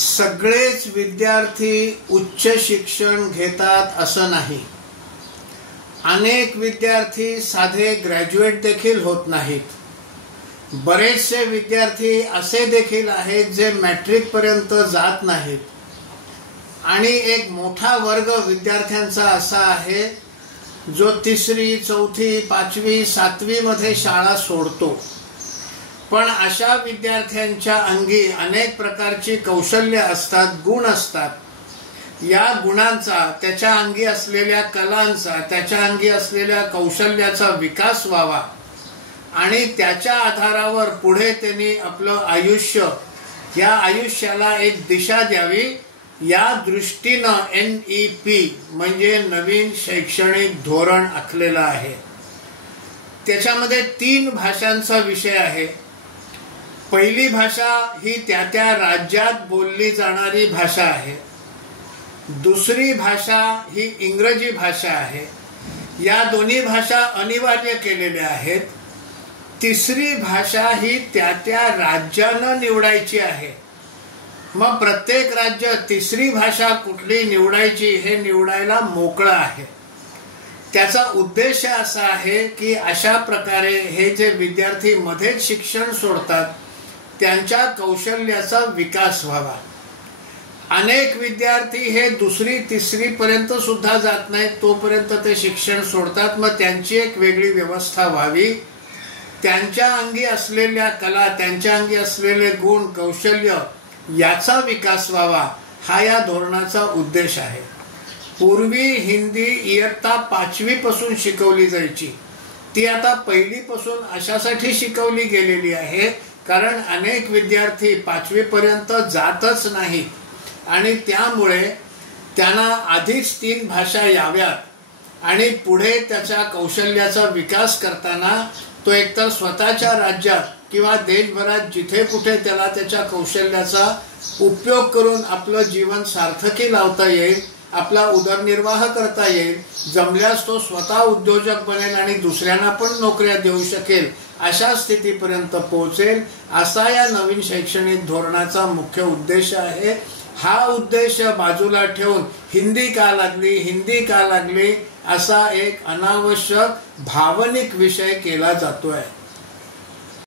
सगळेच विद्यार्थी उच्च शिक्षण घेतात असं नाही. अनेक विद्यार्थी साधे ग्रॅज्युएट देखील होत नाहीत. बरेचसे विद्यार्थी असे देखील आहेत जे मॅट्रिक पर्यंत जात नाहीत. आणि एक मोठा वर्ग विद्यार्थ्यांचा असा आहे जो तिसरी, चौथी, पाचवी, सातवी मध्ये शाळा सोडतो. पण अशा विद्यार्थ्यांच्या अंगी अनेक प्रकारची कौशल्य असतात, गुण असतात. या गुणांचा, त्याच्या अंगी असलेल्या कलांचा, त्याच्या अंगी असलेल्या कौशल्याचा विकास व्हावा आणि त्याच्या आधारावर पुढे त्यांनी आपलं आयुष्य, या आयुष्याला एक दिशा द्यावी, या दृष्टीनं NEP म्हणजे नवीन शैक्षणिक धोरण आखलेलं आहे. त्याच्यामध्ये 3 भाषांचा विषय आहे. पहिली भाषा ही त्या त्या राज्यात बोलली जाणारी भाषा आहे. दुसरी भाषा ही इंग्रजी भाषा आहे. या दोन्ही भाषा अनिवार्य केलेल्या आहेत. तिसरी भाषा ही त्या त्या राज्यानं निवडायची आहे. मग प्रत्येक राज्य तिसरी भाषा कुठली निवडायची हे निवडायला मोकळं आहे. त्याचा उद्देश असा आहे की अशा प्रकारे हे जे विद्यार्थी मध्येच शिक्षण सोडतात त्यांच्या कौशल्याचा विकास व्हावा. अनेक विद्यार्थी हे दुसरी, तिसरी पर्यंत सुद्धा जात नाहीत, तोपर्यंत ते शिक्षण सोडतात. मग त्यांची एक वेगळी व्यवस्था व्हावी. त्यांच्या अंगी असलेल्या कला, त्यांच्या अंगी असलेले गुण, कौशल्य याचा विकास व्हावा, हा या धोरणाचा उद्देश आहे. पूर्वी हिंदी इयत्ता 5वी पासून शिकवली जायची, ती आता 1ली पासून अशासाठी शिकवली गेलेली आहे कारण अनेक विद्यार्थी 5वी पर्यंत जातच नाही आणि त्यामुळे त्यांना आधीच 3 भाषा याव्यात आणि पुढे त्याच्या कौशल्याचा विकास करताना तो एकतर स्वतःच्या राज्यात किंवा देशभरात जिथे कुठे त्याला त्याच्या कौशल्याचा उपयोग करून आपलं जीवन सार्थकी लावता येईल, आपला उदरनिर्वाह करता येईल, जमल्यास तो स्वतः उद्योजक बनेल आणि दुसऱ्यांना पण नोकऱ्या देऊ शकेल, अशा स्थितीपर्यंत पोहोचेल, असा या नवीन शैक्षणिक धोरणाचा मुख्य उद्देश आहे. हा उद्देश बाजूला ठेवून हिंदी का लागली, हिंदी का लागली असा एक अनावश्यक भावनिक विषय केला जातोय.